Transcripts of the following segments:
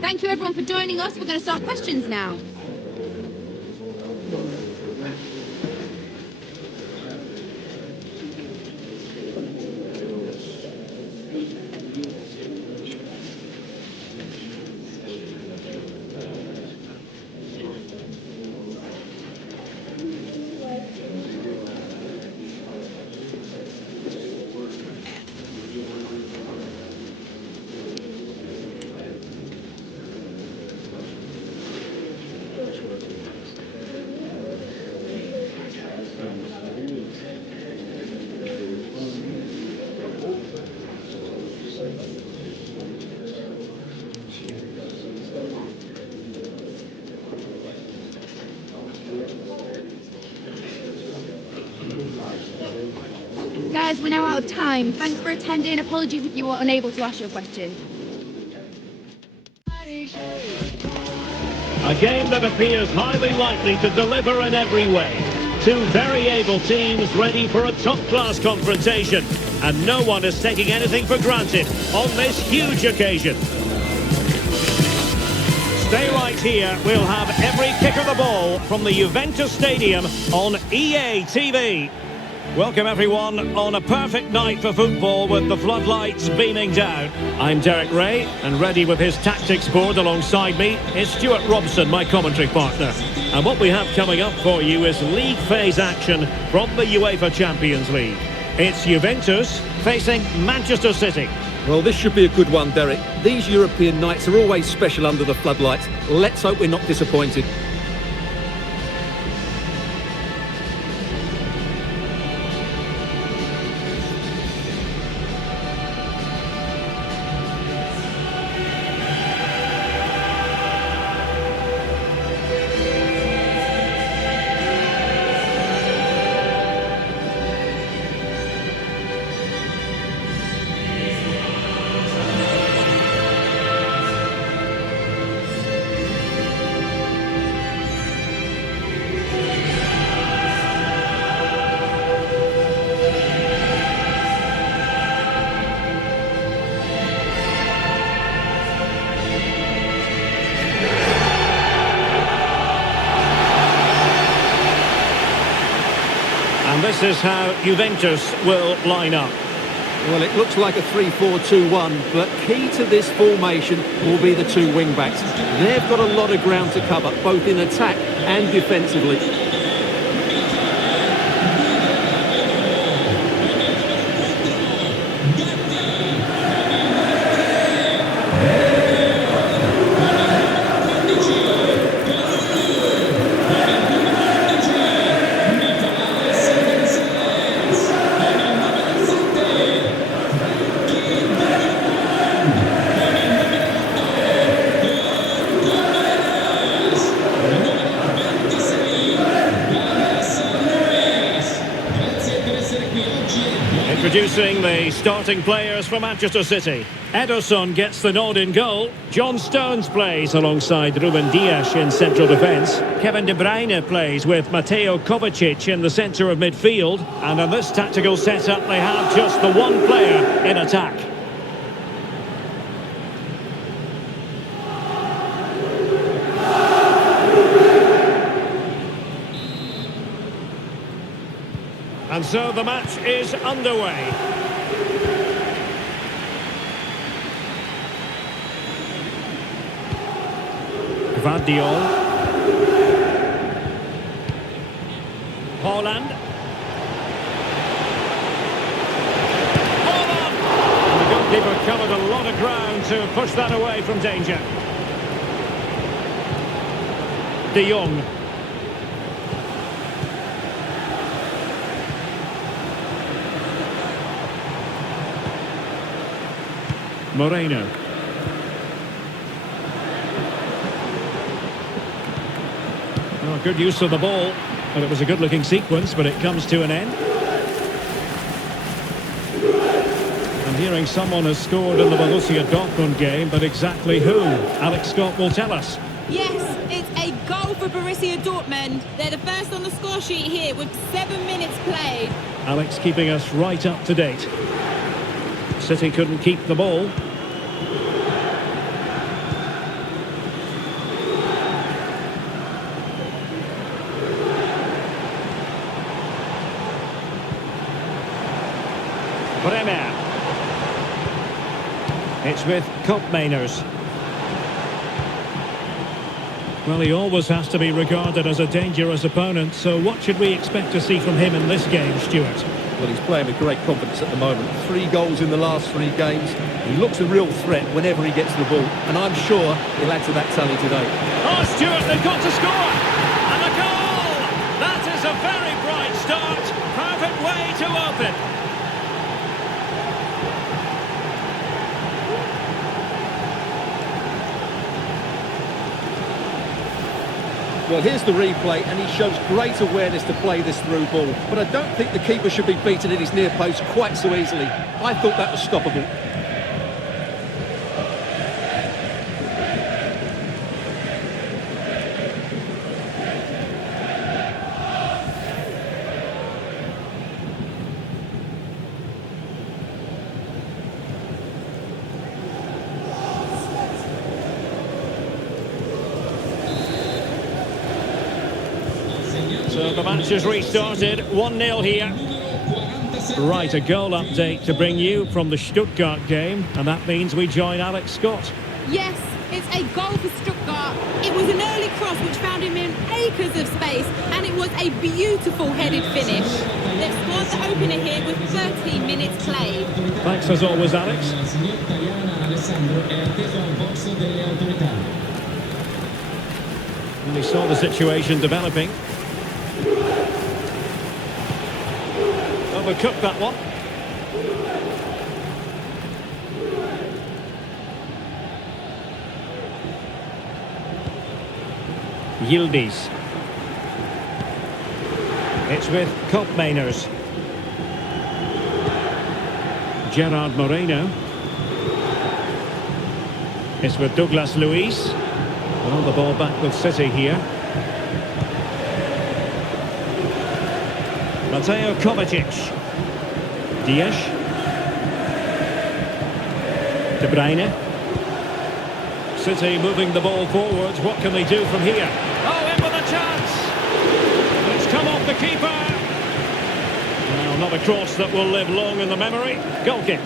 Thank you everyone for joining us. We're going to start questions now. Guys, we're now out of time. Thanks for attending. Apologies if you were unable to ask your question. A game that appears highly likely to deliver in every way. Two very able teams ready for a top-class confrontation. And no one is taking anything for granted on this huge occasion. Stay right here. We'll have every kick of the ball from the Etihad Stadium on EA TV. Welcome everyone on a perfect night for football with the floodlights beaming down. I'm Derek Ray, and ready with his tactics board alongside me is Stuart Robson, my commentary partner. And what we have coming up for you is league phase action from the UEFA Champions League. It's Juventus facing Manchester City. Well, this should be a good one, Derek. These European nights are always special under the floodlights. Let's hope we're not disappointed. And this is how Juventus will line up. Well, it looks like a 3-4-2-1, but key to this formation will be the two wing-backs. They've got a lot of ground to cover, both in attack and defensively. Introducing the starting players for Manchester City. Ederson gets the nod in goal. John Stones plays alongside Ruben Dias in central defence. Kevin De Bruyne plays with Mateo Kovacic in the centre of midfield. And in this tactical setup, they have just the one player in attack. And so the match is underway. Guardiola. Haaland. And the goalkeeper covered a lot of ground to push that away from danger. De Jong. Moreno. Oh, good use of the ball. And it was a good-looking sequence, but it comes to an end. I'm hearing someone has scored in the Borussia Dortmund game, but exactly who? Alex Scott will tell us. Yes, it's a goal for Borussia Dortmund. They're the first on the score sheet here with 7 minutes played. Alex keeping us right up to date. City couldn't keep the ball. It's with Mainers. Well, he always has to be regarded as a dangerous opponent, so what should we expect to see from him in this game, Stuart? Well, he's playing with great confidence at the moment. 3 goals in the last 3 games. He looks a real threat whenever he gets the ball, and I'm sure he'll add to that tally today. Oh, Stuart, they've got to score! And a goal! That is a very bright start. Perfect way to open. Well, here's the replay, and he shows great awareness to play this through ball. But I don't think the keeper should be beaten in his near post quite so easily. I thought that was stoppable. So the match has restarted, 1-0 here. Right, a goal update to bring you from the Stuttgart game, and that means we join Alex Scott. Yes, it's a goal for Stuttgart. It was an early cross which found him in acres of space, and it was a beautiful headed finish. They've scored the opener here with 13 minutes played. Thanks as always, Alex. We saw the situation developing. Overcooked that one. Yildiz. It's with Mainers. Gerard Moreno. It's with Douglas Luiz. Well, the ball back with City here. Mateo Kovacic. Diaz. De Bruyne. City moving the ball forwards. What can they do from here? Oh, in with a chance! It's come off the keeper. Well, not a cross that will live long in the memory. Goal kick.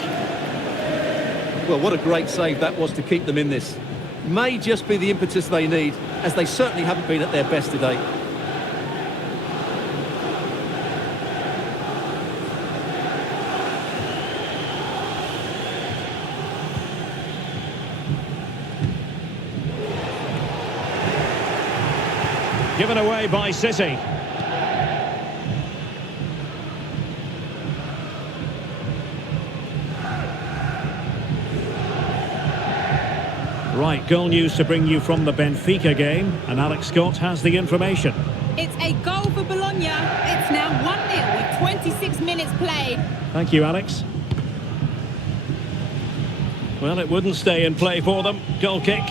Well, what a great save that was to keep them in this. May just be the impetus they need, as they certainly haven't been at their best today. Given away by City. Right, goal news to bring you from the Benfica game, and Alex Scott has the information. It's a goal for Bologna. It's now 1-0 with 26 minutes played. Thank you, Alex. Well, it wouldn't stay in play for them. Goal kick.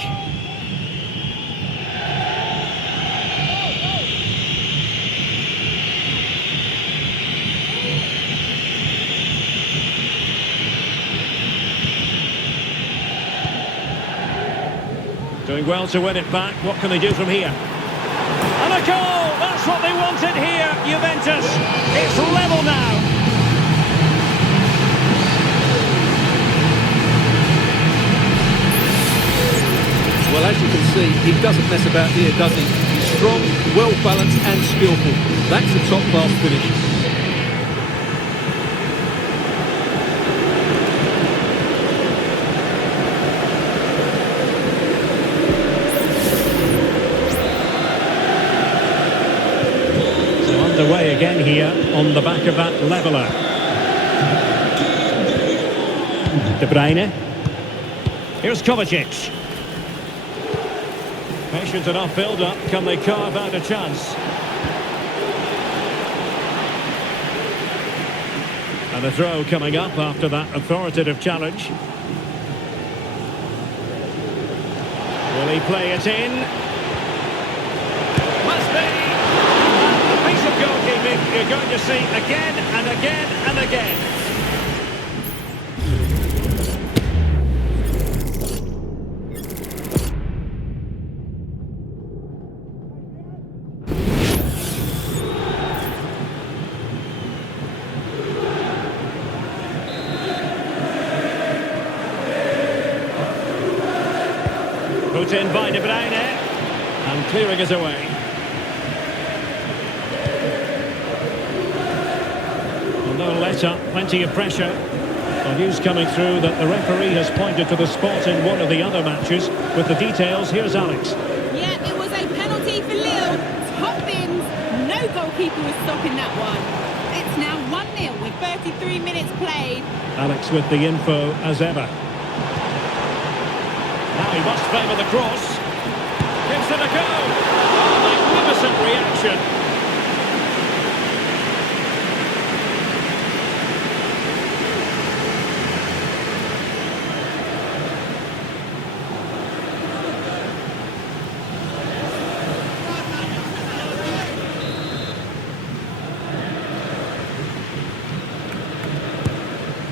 Doing well to win it back. What can they do from here? And a goal! That's what they wanted here, Juventus. It's level now. Well, as you can see, he doesn't mess about here, does he? He's strong, well-balanced and skillful. That's a top-class finish. Away again here on the back of that leveller. De Bruyne. Here's Kovacic. Patient enough build-up. Can they carve out a chance? And a throw coming up after that authoritative challenge. Will he play it in? Must be! Goalkeeping you're going to see again and again and again. Put in by De Bruyne. And clearing it away. Well, no let-up, plenty of pressure. Well, news coming through that the referee has pointed to the spot in one of the other matches. With the details, here's Alex. Yeah, it was a penalty for Lille. Top bins. No goalkeeper was stopping that one. It's now 1-0 with 33 minutes played. Alex with the info as ever. Now he must favour the cross. Gives it a go. Oh, magnificent reaction.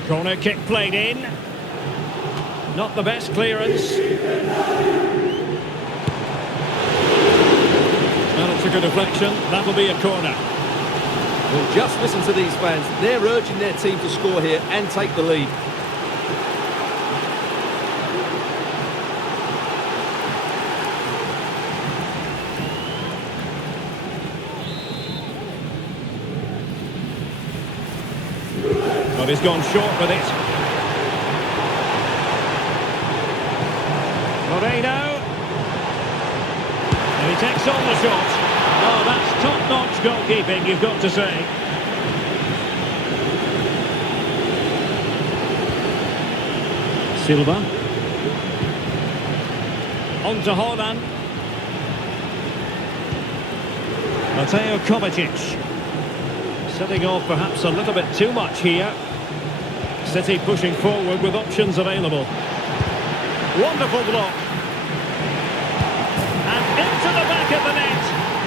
Corner kick played in. Not the best clearance. And it's a good deflection. That'll be a corner. Well, just listen to these fans. They're urging their team to score here and take the lead. But he's gone short with it. Moreno. And he takes on the shot. Oh, that's top-notch goalkeeping, you've got to say. Silva. On to Holland. Mateo Kovacic. Setting off perhaps a little bit too much here. City pushing forward with options available. Wonderful block. And into the back of the net.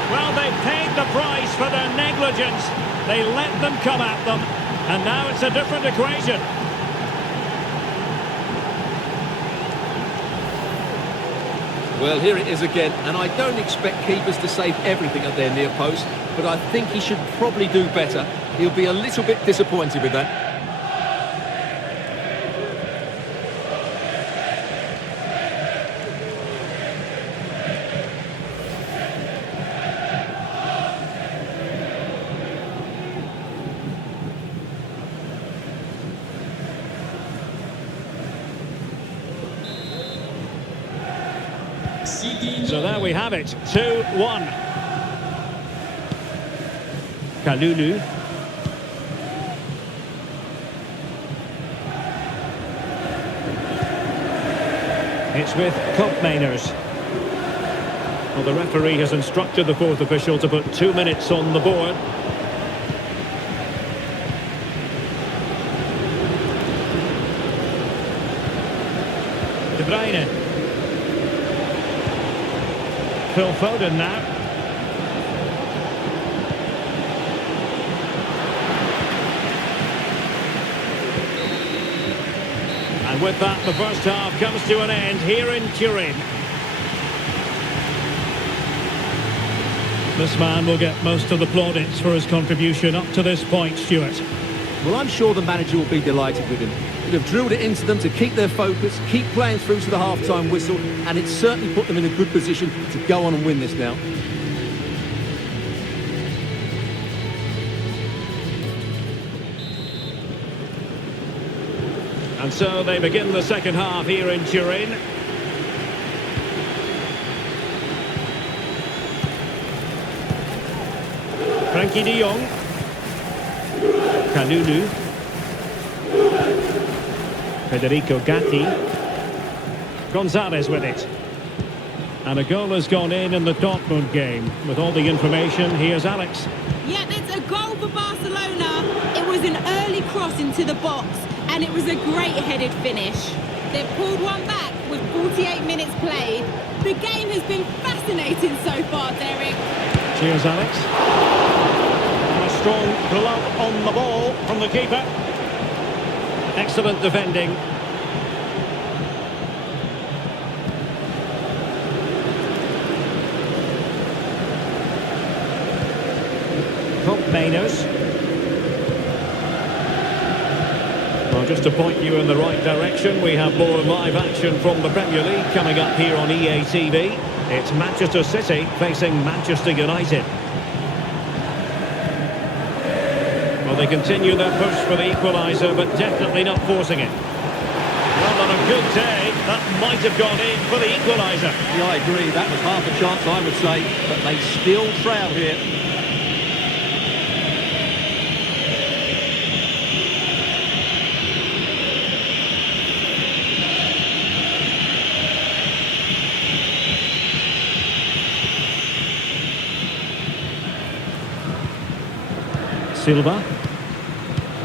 Well, they paid the price for their negligence. They let them come at them. And now it's a different equation. Well, here it is again, and I don't expect keepers to save everything at their near post, but I think he should probably do better. He'll be a little bit disappointed with that. So there we have it, 2-1. Kalulu. It's with Koopmeiners. Well, the referee has instructed the fourth official to put 2 minutes on the board. De Bruyne. Phil Foden now. And with that, the first half comes to an end here in Turin. This man will get most of the plaudits for his contribution up to this point, Stuart. Well, I'm sure the manager will be delighted with him. He'd have drilled it into them to keep their focus, keep playing through to the half-time whistle, and it's certainly put them in a good position to go on and win this now. And so they begin the second half here in Turin. Frankie de Jong. Kalulu. Federico Gatti. Gonzalez with it. And a goal has gone in the Dortmund game. With all the information, here's Alex. Yeah, it's a goal for Barcelona. It was an early cross into the box, and it was a great headed finish. They've pulled one back with 48 minutes played. The game has been fascinating so far, Derek. Cheers, Alex. And a strong glove on the ball from the keeper. Excellent defending. Koopmeiners. Well, just Just to point you in the right direction, we have more live action from the Premier League coming up here on EA TV. It's Manchester City facing Manchester United. Well, they continue their push for the equaliser, but definitely not forcing it. Well, on a good day, that might have gone in for the equaliser. Yeah, I agree. That was half a chance, I would say, but they still trail here. Silva.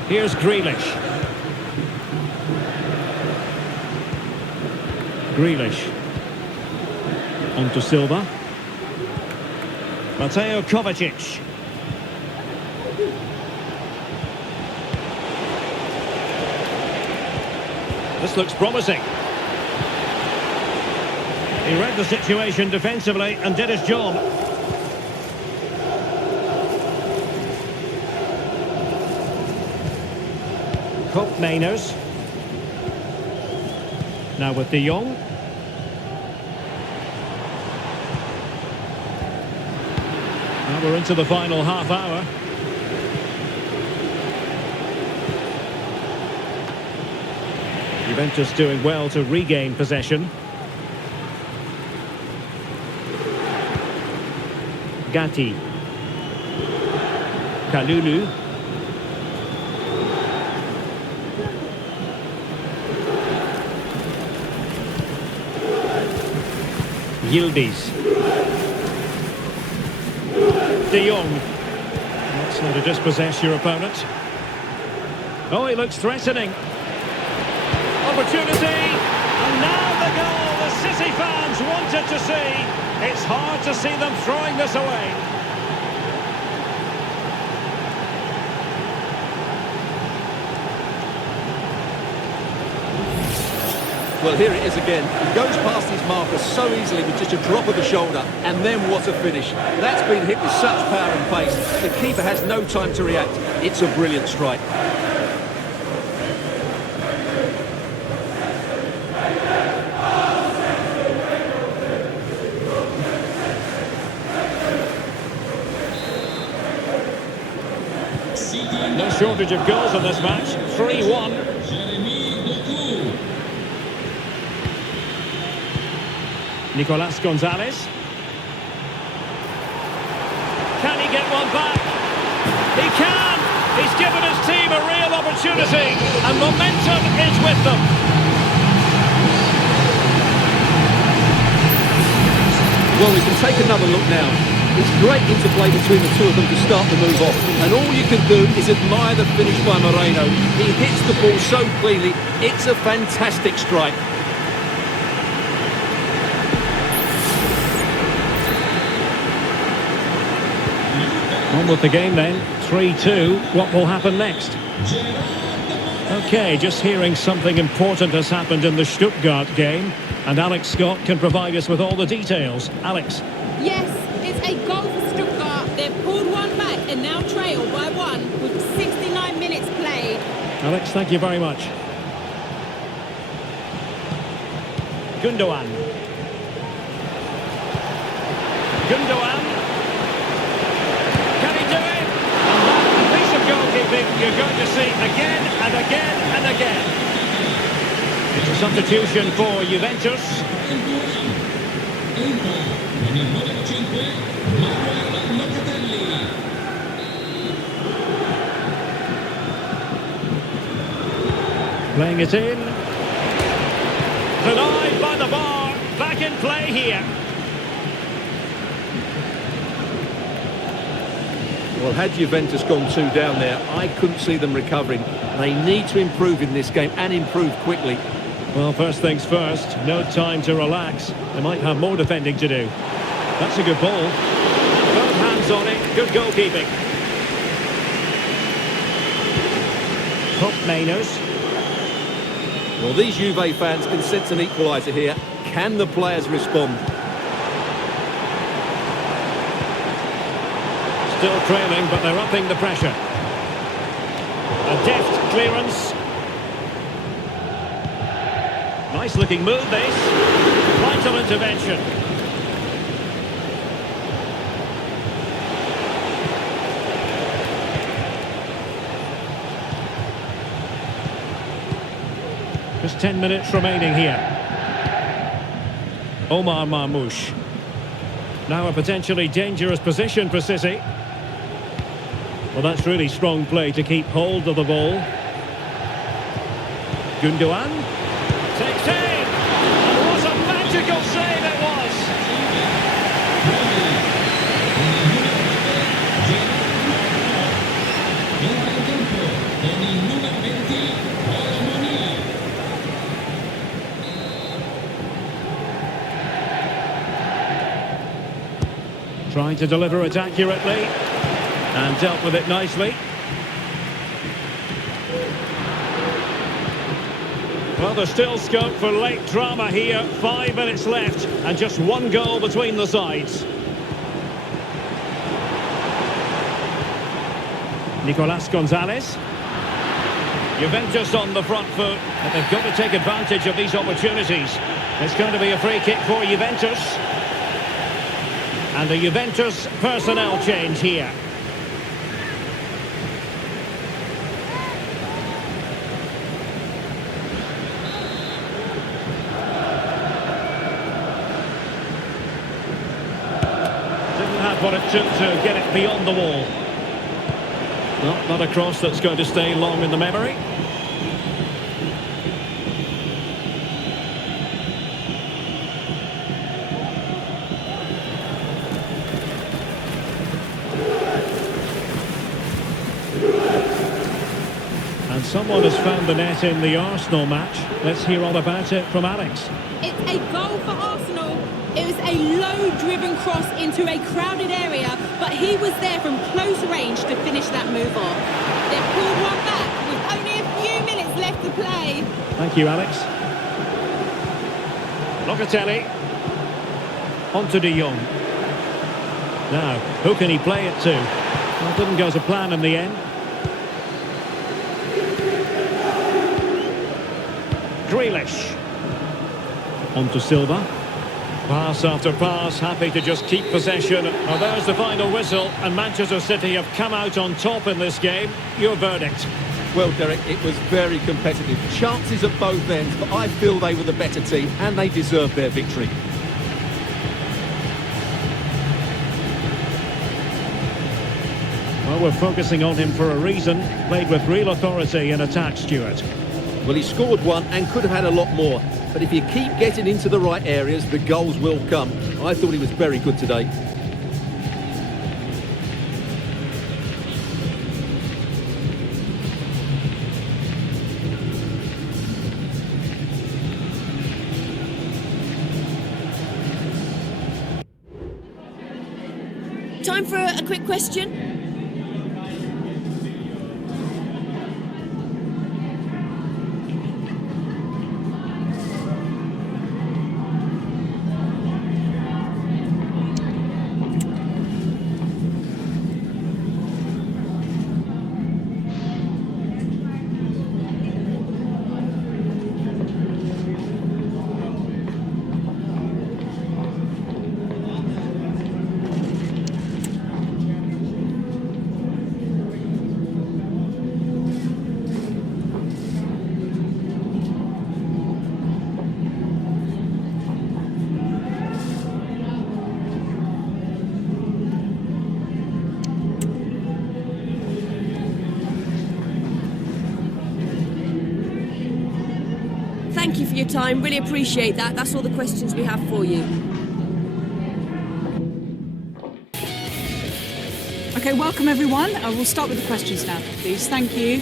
Here's Grealish. Grealish. On to Silva. Mateo Kovacic. This looks promising. He read the situation defensively and did his job. Mainers. Now with De Jong. Now we're into the final half hour. Juventus doing well to regain possession. Gatti. Kalulu. Yildiz. De Jong. That's how to dispossess your opponent. Oh, he looks threatening. Opportunity. And now the goal the City fans wanted to see. It's hard to see them throwing this away. Well, here it is again. He goes past his marker so easily with just a drop of the shoulder, and then what a finish. That's been hit with such power and pace. The keeper has no time to react. It's a brilliant strike. No shortage of goals in this match. 3-1. Nicolas Gonzalez. Can he get one back? He can! He's given his team a real opportunity, and momentum is with them. Well, we can take another look now. It's great interplay between the two of them to start the move off, and all you can do is admire the finish by Moreno. He hits the ball so cleanly. It's a fantastic strike. On with the game then, 3-2. What will happen next? Okay, just hearing something important has happened in the Stuttgart game, and Alex Scott can provide us with all the details. Alex. Yes, it's a goal for Stuttgart. They've pulled one back and now trail by one with 69 minutes played. Alex, thank you very much. Gundogan. Gundogan. You're going to see again and again and again. It's a substitution for Juventus. Playing it in. Denied by the bar. Back in play here. Well, had Juventus gone 2 down there, I couldn't see them recovering. They need to improve in this game and improve quickly. Well, first things first, no time to relax. They might have more defending to do. That's a good ball. Both hands on it, good goalkeeping. Mainers. Well, these Juve fans can sense an equaliser here. Can the players respond? Still trailing, but they're upping the pressure. A deft clearance. Nice looking move this. Vital intervention. Just 10 minutes remaining here. Omar Marmoush. Now a potentially dangerous position for City. Well, that's really strong play to keep hold of the ball. Gundogan takes aim. What a magical save it was. Trying to deliver it accurately and dealt with it nicely. Well, there's still scope for late drama here. 5 minutes left and just one goal between the sides. Nicolas Gonzalez. Juventus on the front foot, but they've got to take advantage of these opportunities. It's going to be a free kick for Juventus. And a Juventus personnel change here. Didn't have what it took to get it beyond the wall. No, not a cross that's going to stay long in the memory. And someone has found the net in the Arsenal match. Let's hear all about it from Alex. It's a goal for Arsenal. It was a low-driven cross into a crowded area, but he was there from close range to finish that move off. They've pulled one back with only a few minutes left to play. Thank you, Alex. Locatelli. On to De Jong. Now, who can he play it to? Well, it didn't go to plan in the end. Grealish. On to Silva. Pass after pass, happy to just keep possession. Well, there's the final whistle, and Manchester City have come out on top in this game. Your verdict? Well, Derek, it was very competitive. Chances at both ends, but I feel they were the better team, and they deserved their victory. Well, we're focusing on him for a reason. Played with real authority in attack, Stuart. Well, he scored one and could have had a lot more. But if you keep getting into the right areas, the goals will come. I thought he was very good today. Time for a quick question. Thank you for your time, really appreciate that. That's all the questions we have for you. Okay, welcome everyone. We'll start with the questions now, please. Thank you.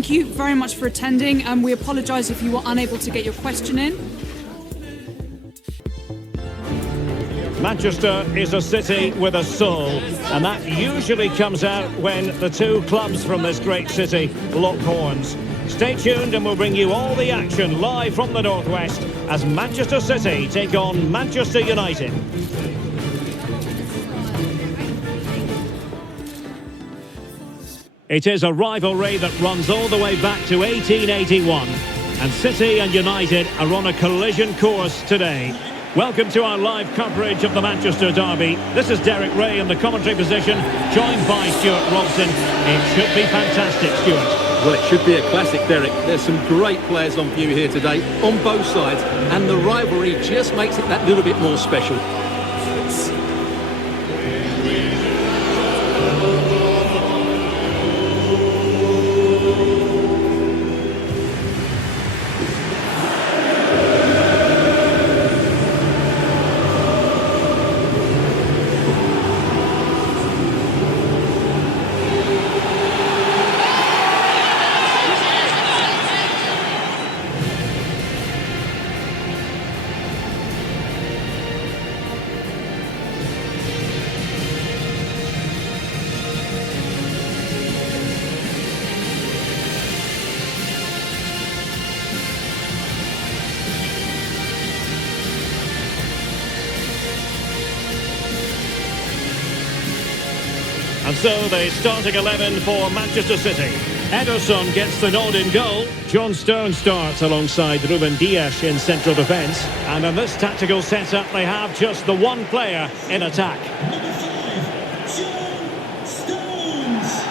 thank you very much for attending, and we apologise if you were unable to get your question in. Manchester is a city with a soul, and that usually comes out when the two clubs from this great city lock horns. Stay tuned and we'll bring you all the action live from the Northwest as Manchester City take on Manchester United. It is a rivalry that runs all the way back to 1881, and City and United are on a collision course today. Welcome to our live coverage of the Manchester derby. This is Derek Ray in the commentary position, joined by Stuart Robson. It should be fantastic, Stuart. Well, it should be a classic, Derek. There's some great players on view here today, on both sides, and the rivalry just makes it that little bit more special. And so the starting 11 for Manchester City. Ederson gets the nod in goal. John Stones starts alongside Ruben Dias in central defence. And in this tactical setup, they have just the one player in attack. Number 5, John Stones.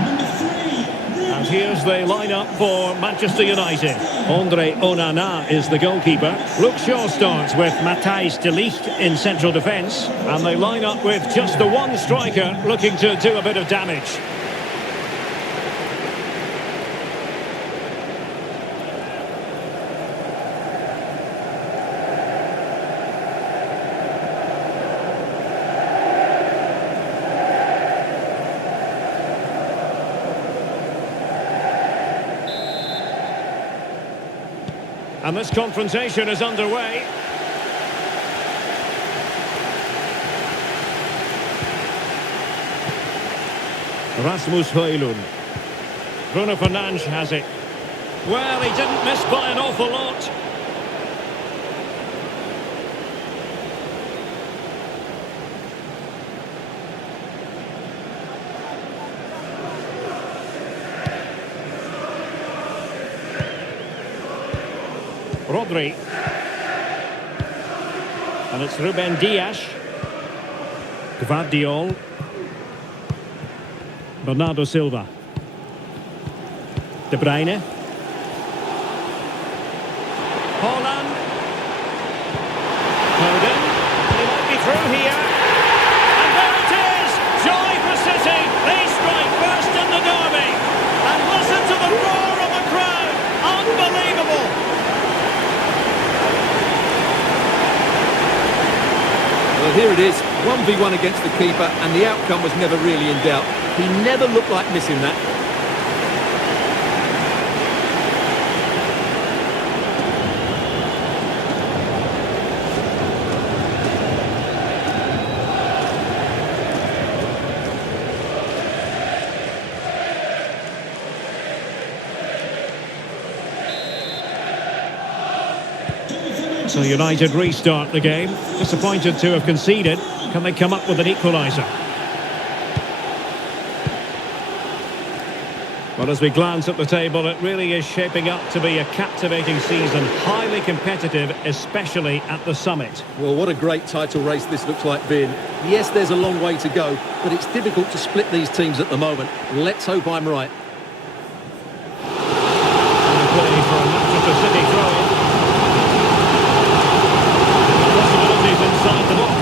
Number 3, And here's the lineup for Manchester United. Andre Onana is the goalkeeper. Luke Shaw starts with Matthijs de Ligt in central defence. And they line up with just the one striker looking to do a bit of damage. And this confrontation is underway. Rasmus Højlund. Bruno Fernandes has it. Well, he didn't miss by an awful lot. Rodri. And it's Ruben Dias. Gvardiol. Bernardo Silva. De Bruyne. Haaland. Foden. He might be through here. And there it is! Joy for City. They strike first in the derby. And listen to the roar of the crowd. Unbelievable! Well, here it is, 1v1 against the keeper, and the outcome was never really in doubt. He never looked like missing that. So United restart the game. Disappointed to have conceded. Can they come up with an equaliser? Well, as we glance at the table, it really is shaping up to be a captivating season. Highly competitive, especially at the summit. Well, what a great title race this looks like being. Yes, there's a long way to go, but it's difficult to split these teams at the moment. Let's hope I'm right. And play for a Manchester City throw-in. Possibilities inside the box.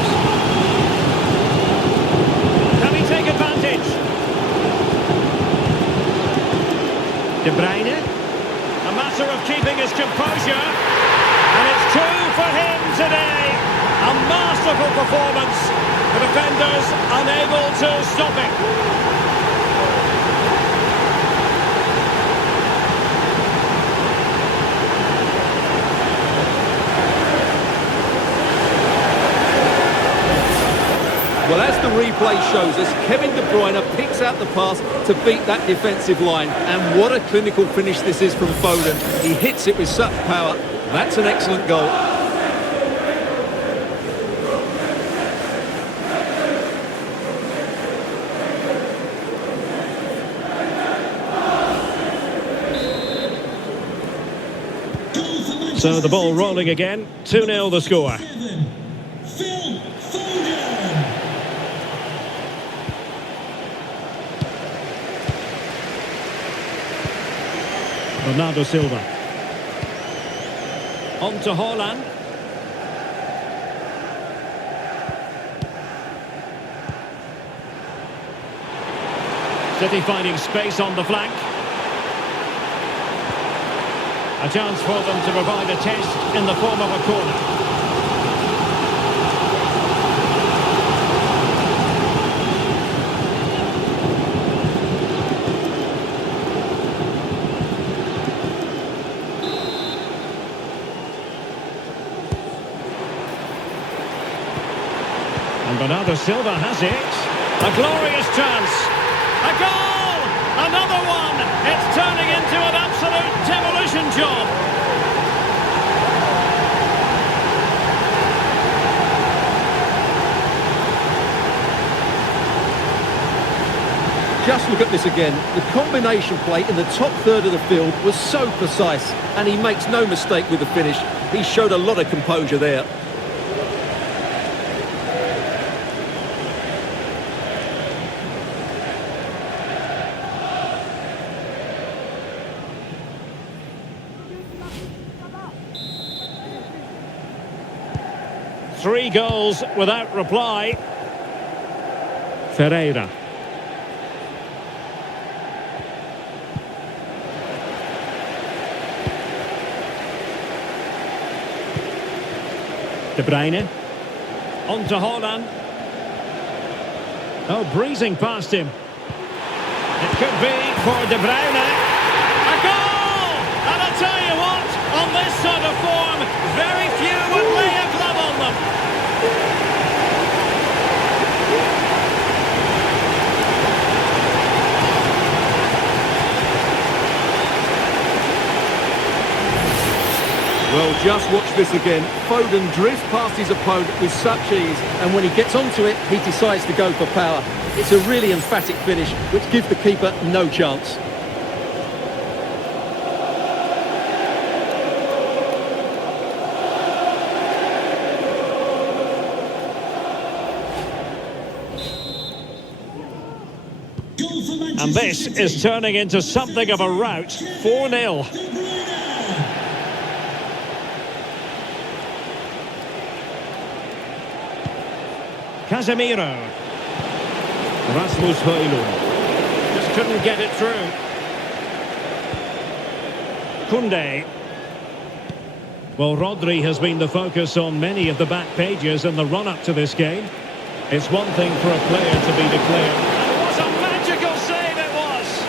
Can he take advantage? De Bruyne. A matter of keeping his composure. And it's two for him today. A masterful performance. The defenders unable to stop it. replay shows us, Kevin De Bruyne picks out the pass to beat that defensive line. And what a clinical finish this is from Foden. He hits it with such power. That's an excellent goal. So the ball rolling again. 2-0 the score. Phil Foden. Bernardo Silva. On to Haaland. City finding space on the flank. A chance for them to provide a test in the form of a corner. And Bernardo Silva has it. A glorious chance. A goal! Another one! It's turning into an absolute demolition job. Just look at this again. The combination play in the top third of the field was so precise, and he makes no mistake with the finish. He showed a lot of composure there. Three goals without reply. Ferreira. De Bruyne. On to Haaland. Oh, breezing past him. It could be for De Bruyne. A goal! And I'll tell you what, on this sort of form, very few would lay a glove on them. Well, just watch this again. Foden drifts past his opponent with such ease, and when he gets onto it, he decides to go for power. It's a really emphatic finish, which gives the keeper no chance. And this is turning into something of a rout. 4-0. Casemiro. Rasmus Højlund. Just couldn't get it through. Koundé. Well, Rodri has been the focus on many of the back pages in the run-up to this game. It's one thing for a player to be declared. And what a magical save it was!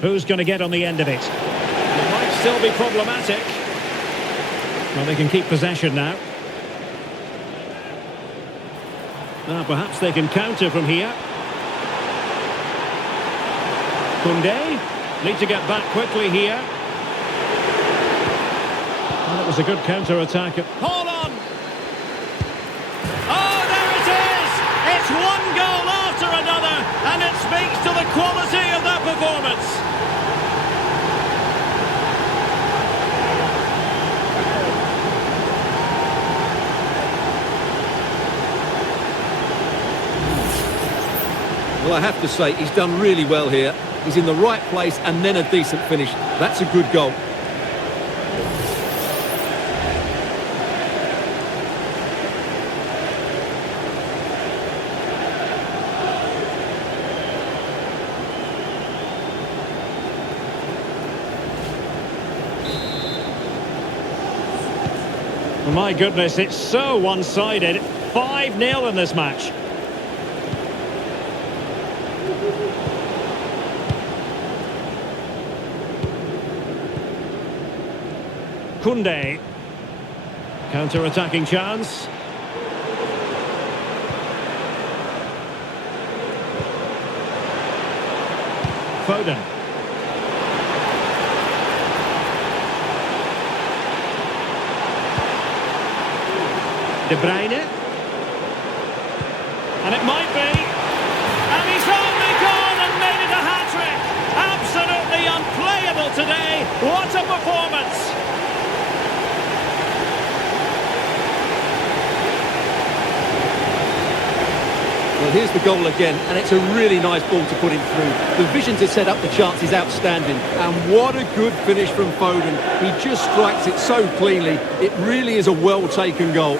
Who's going to get on the end of it? It might still be problematic. Well, they can keep possession now. Now, perhaps they can counter from here. Koundé need to get back quickly here. Well, it was a good counter-attack. Hold on! Oh, there it is! It's one goal after another, and it speaks to the quality of their performance. Well, I have to say, he's done really well here. He's in the right place and then a decent finish. That's a good goal. My goodness, it's so one-sided. 5-0 in this match. Koundé. Counter-attacking chance. Foden. De Bruyne. And it might be. And he's only gone and made it a hat-trick. Absolutely unplayable today. What a performance. Well, here's the goal again, and it's a really nice ball to put him through. The vision to set up the chance is outstanding, and what a good finish from Foden. He just strikes it so cleanly. It really is a well-taken goal.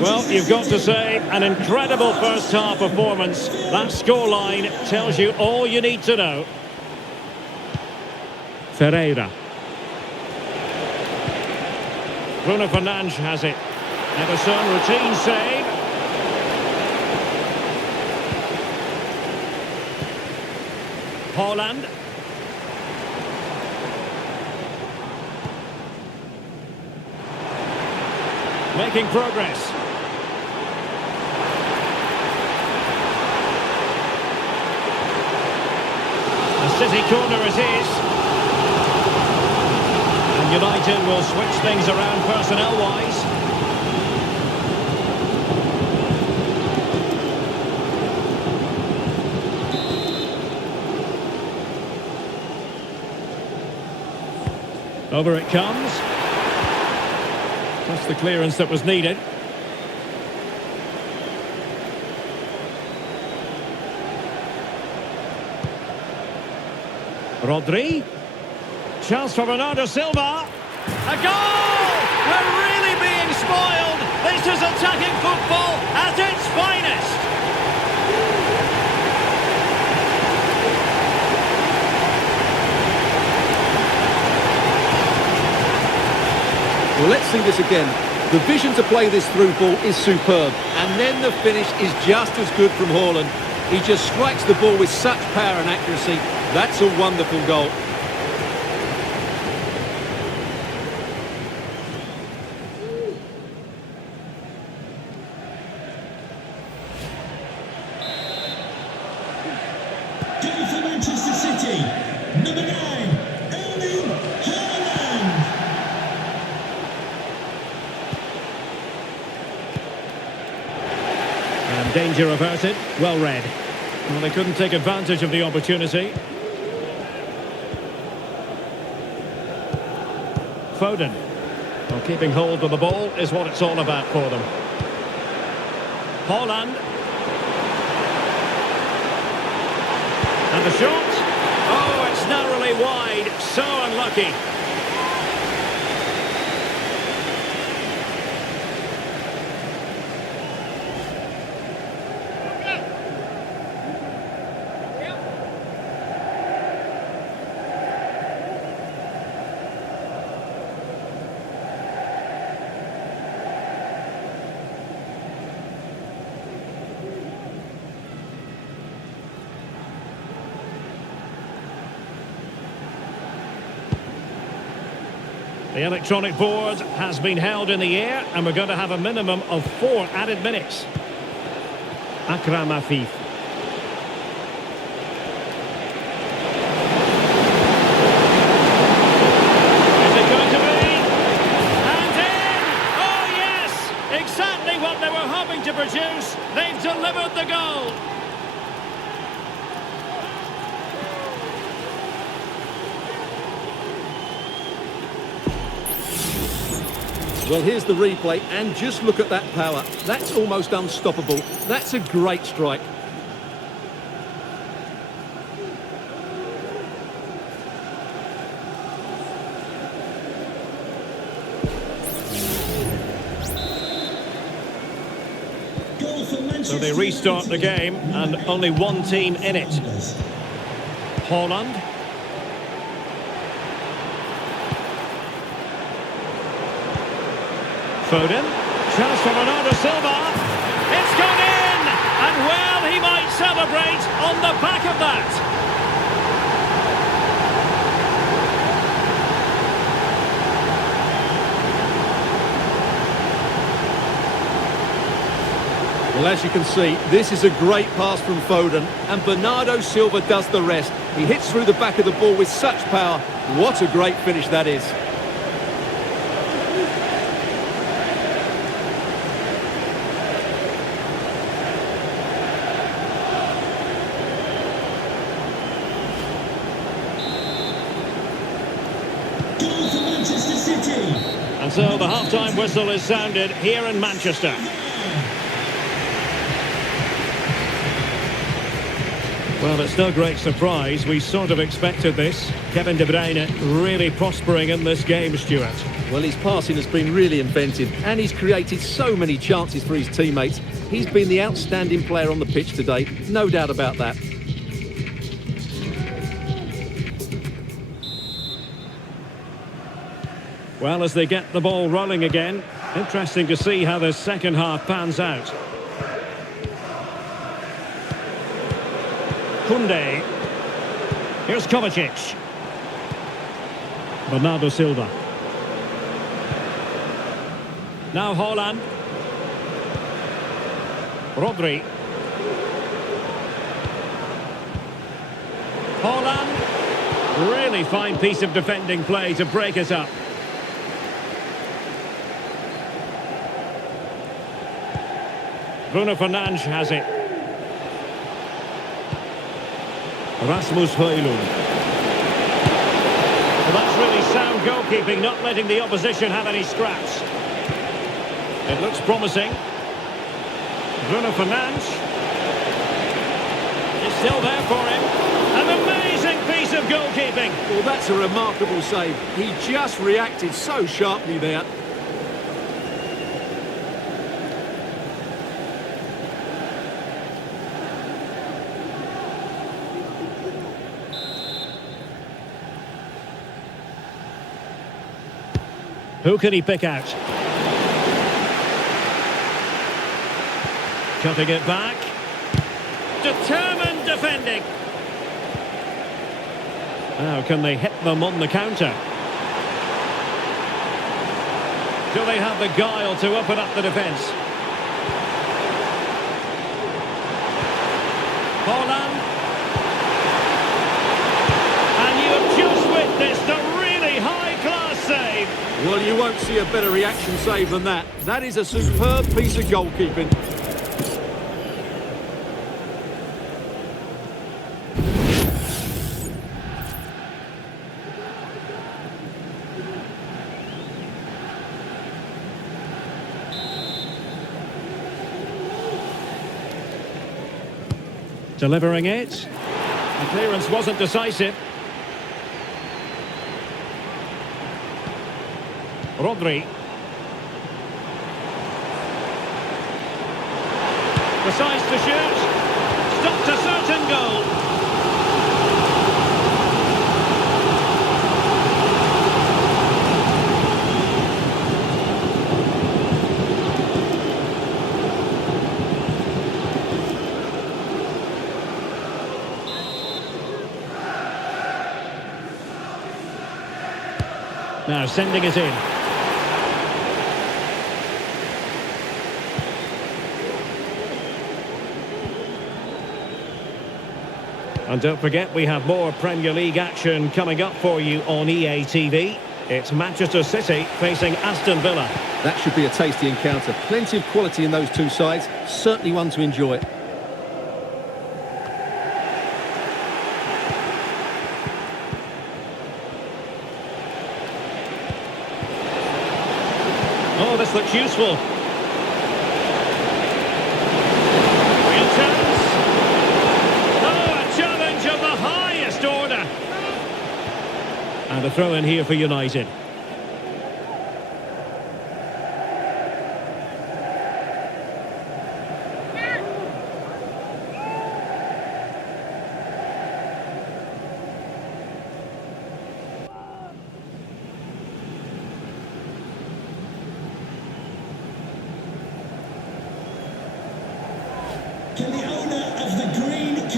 Well, you've got to say, an incredible first-half performance. That scoreline tells you all you need to know. Ferreira. Bruno Fernandes has it. Ederson, routine save. Haaland. Making progress. City corner it is. And United will switch things around personnel-wise. Over it comes. That's the clearance that was needed. Rodri. Chance for Bernardo Silva. A goal! We're really being spoiled. This is attacking football at its finest. Well, let's see this again. The vision to play this through ball is superb. And then the finish is just as good from Haaland. He just strikes the ball with such power and accuracy. That's a wonderful goal. Goal for Manchester City. Number 9, Erling Haaland. And danger averted. Well read. Well, they couldn't take advantage of the opportunity. Foden. Well, keeping hold of the ball is what it's all about for them. Haaland. And the shot. Oh, it's narrowly wide. So unlucky. The electronic board has been held in the air, and we're going to have a minimum of 4 added minutes. Akram Afif. Is it going to be? And in! Oh yes! Exactly what they were hoping to produce. They've delivered the goal. Well, here's the replay, and just look at that power. That's almost unstoppable. That's a great strike. Goal for Manchester So they restart the game and only one team in it. Haaland. Foden. Chance for Bernardo Silva. It's gone in! And well, he might celebrate on the back of that. Well, as you can see, this is a great pass from Foden, and Bernardo Silva does the rest. He hits through the back of the ball with such power. What a great finish that is. Goal for Manchester City. And so the half-time whistle is sounded here in Manchester. Well, it's no great surprise. We sort of expected this. Kevin De Bruyne really prospering in this game, Stuart. Well, his passing has been really inventive, and he's created so many chances for his teammates. He's been the outstanding player on the pitch today, no doubt about that. Well, as they get the ball rolling again, interesting to see how the second half pans out. Koundé. Here's Kovacic. Bernardo Silva. Now Haaland. Rodri. Haaland. Really fine piece of defending play to break it up. Bruno Fernandes has it. Rasmus Højlund. Well, that's really sound goalkeeping, not letting the opposition have any scraps. It looks promising. Bruno Fernandes. It's still there for him. An amazing piece of goalkeeping. Well, that's a remarkable save. He just reacted so sharply there. Who can he pick out? Cutting it back. Determined defending. Now, can they hit them on the counter? Do they have the guile to open up the defence? Haaland. And you have just witnessed a really high-class save. Well, you won't see a better reaction save than that. That is a superb piece of goalkeeping. Delivering it. The clearance wasn't decisive. Rodri. Decides to shoot. Stopped a certain goal. Now sending it in. And don't forget, we have more Premier League action coming up for you on EA TV. It's Manchester City facing Aston Villa. That should be a tasty encounter. Plenty of quality in those two sides. Certainly one to enjoy. Oh, this looks useful. Real chance. Oh, a challenge of the highest order. And a throw in here for United.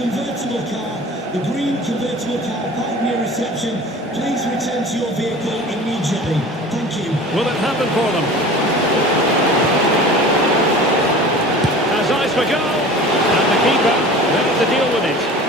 convertible car, the green convertible car parked near reception. Please return to your vehicle immediately. Thank you. Will it happen for them? Has eyes for goal. And the keeper there to deal with it.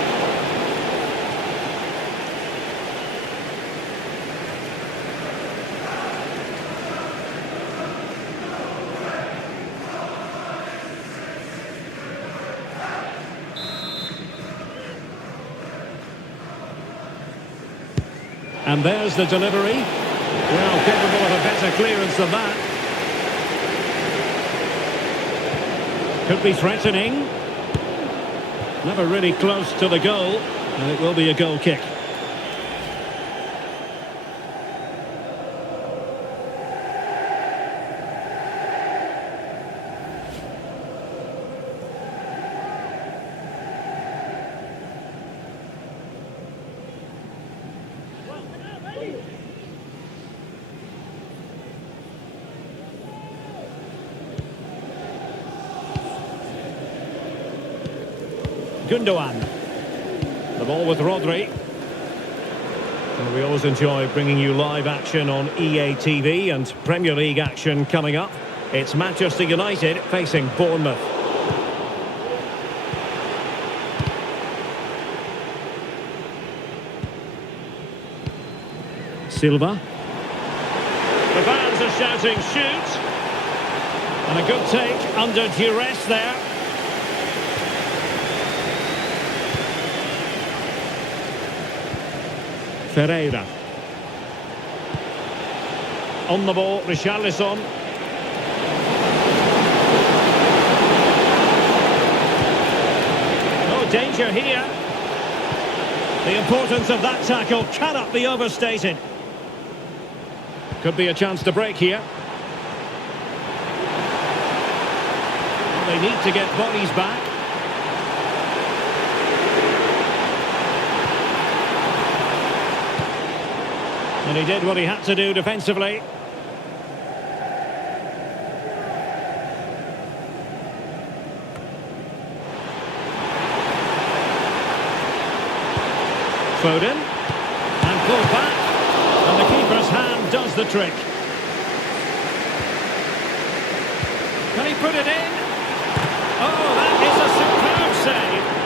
And there's the delivery. Well, capable of a better clearance than that. Could be threatening. Never really close to the goal. And it will be a goal kick. Gundogan. The ball with Rodri. Well, we always enjoy bringing you live action on EA TV and Premier League action coming up. It's Manchester United facing Bournemouth. Silva. The fans are shouting shoot. And a good take under duress there. Ferreira. On the ball, Richarlison. No danger here. The importance of that tackle cannot be overstated. Could be a chance to break here. They need to get bodies back. And he did what he had to do defensively. Foden. And pulled back. And the keeper's hand does the trick. Can he put it in? Oh, that is a superb save.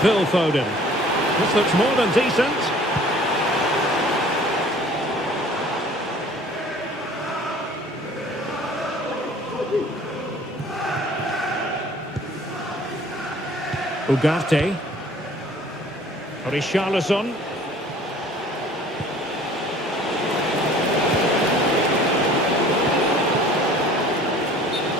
Phil Foden. This looks more than decent. Ugarte. Richarlison.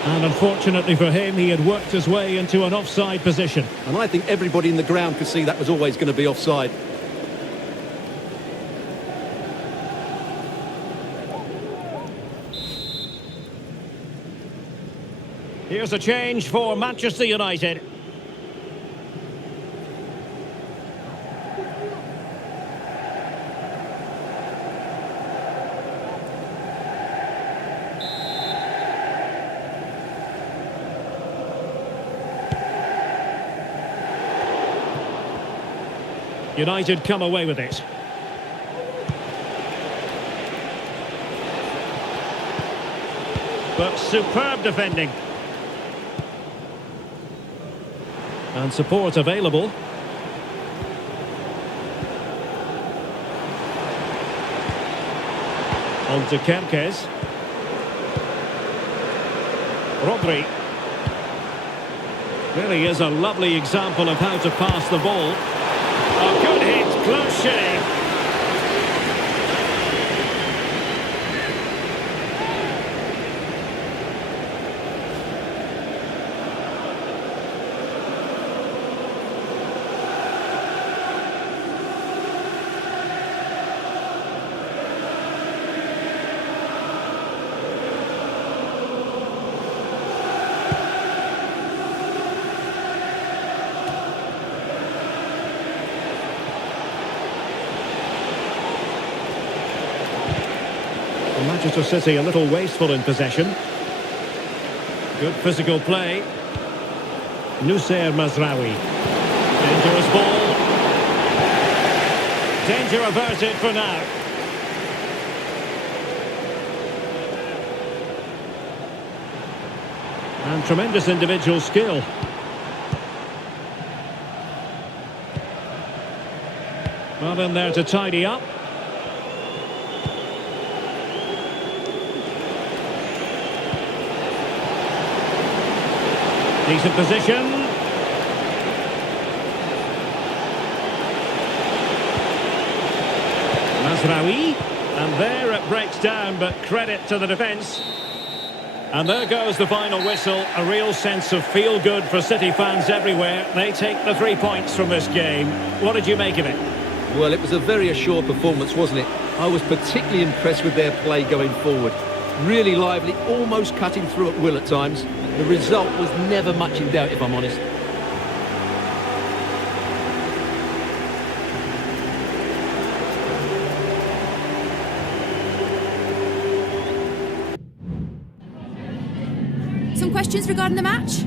And unfortunately for him, he had worked his way into an offside position. And I think everybody in the ground could see that was always going to be offside. Here's a change for Manchester United. United come away with it. But superb defending. And support available. On to Kempkes. Rodri. Really is a lovely example of how to pass the ball. A good hit, close shave. Manchester City a little wasteful in possession. Good physical play. Nusayr Mazraoui. Dangerous ball. Danger averted for now. And tremendous individual skill. Well in there to tidy up. Decent position. Mazraoui. And there it breaks down, but credit to the defence. And there goes the final whistle. A real sense of feel-good for City fans everywhere. They take the 3 points from this game. What did you make of it? Well, it was a very assured performance, wasn't it? I was particularly impressed with their play going forward. Really lively, almost cutting through at will at times. The result was never much in doubt, if I'm honest. Some questions regarding the match?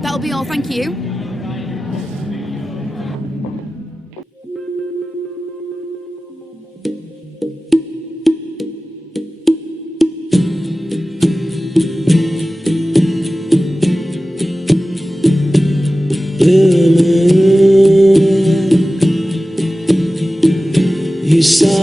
That'll be all, thank you. You saw